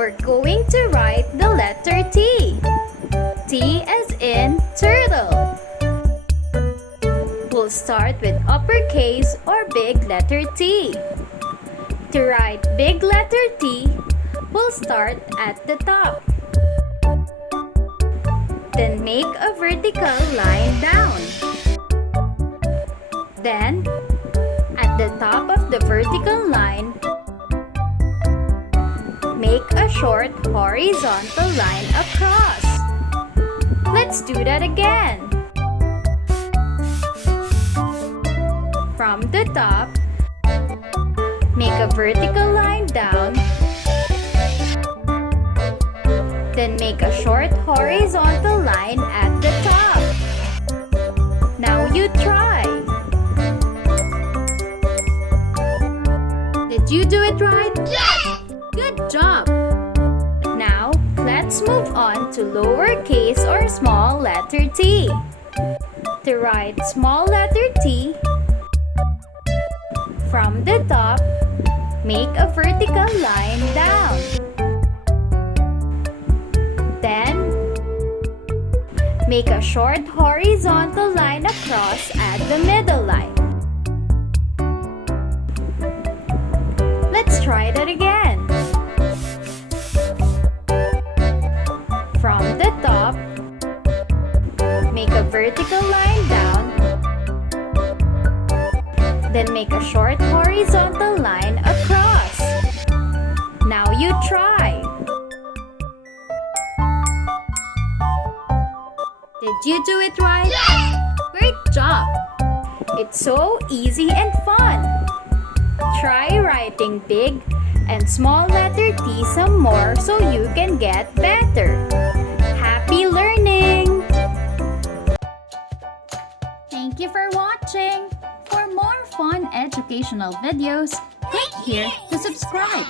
we're going to write the letter T. T as in turtle. We'll start with uppercase or big letter T. To write big letter T, we'll start at the top. Then make a vertical line down. Then, at the top of the vertical line, make a short horizontal line across. Let's do that again. From the top, make a vertical line down. Then make a short horizontal line at the top. Now you try. Did you do it right? Yes! Good job! Now, let's move on to lowercase or small letter t. To write small letter t, from the top, make a vertical line down. Then, make a short horizontal line across at the middle line. Let's try that again. From the top, make a vertical line down. Then make a short horizontal line across. Now you try. Did you do it right? Yes! Great job! It's so easy and fun. Try writing big and small letter T some more so you can get better. Happy learning! Thank you for watching. For more fun educational videos, click here to subscribe.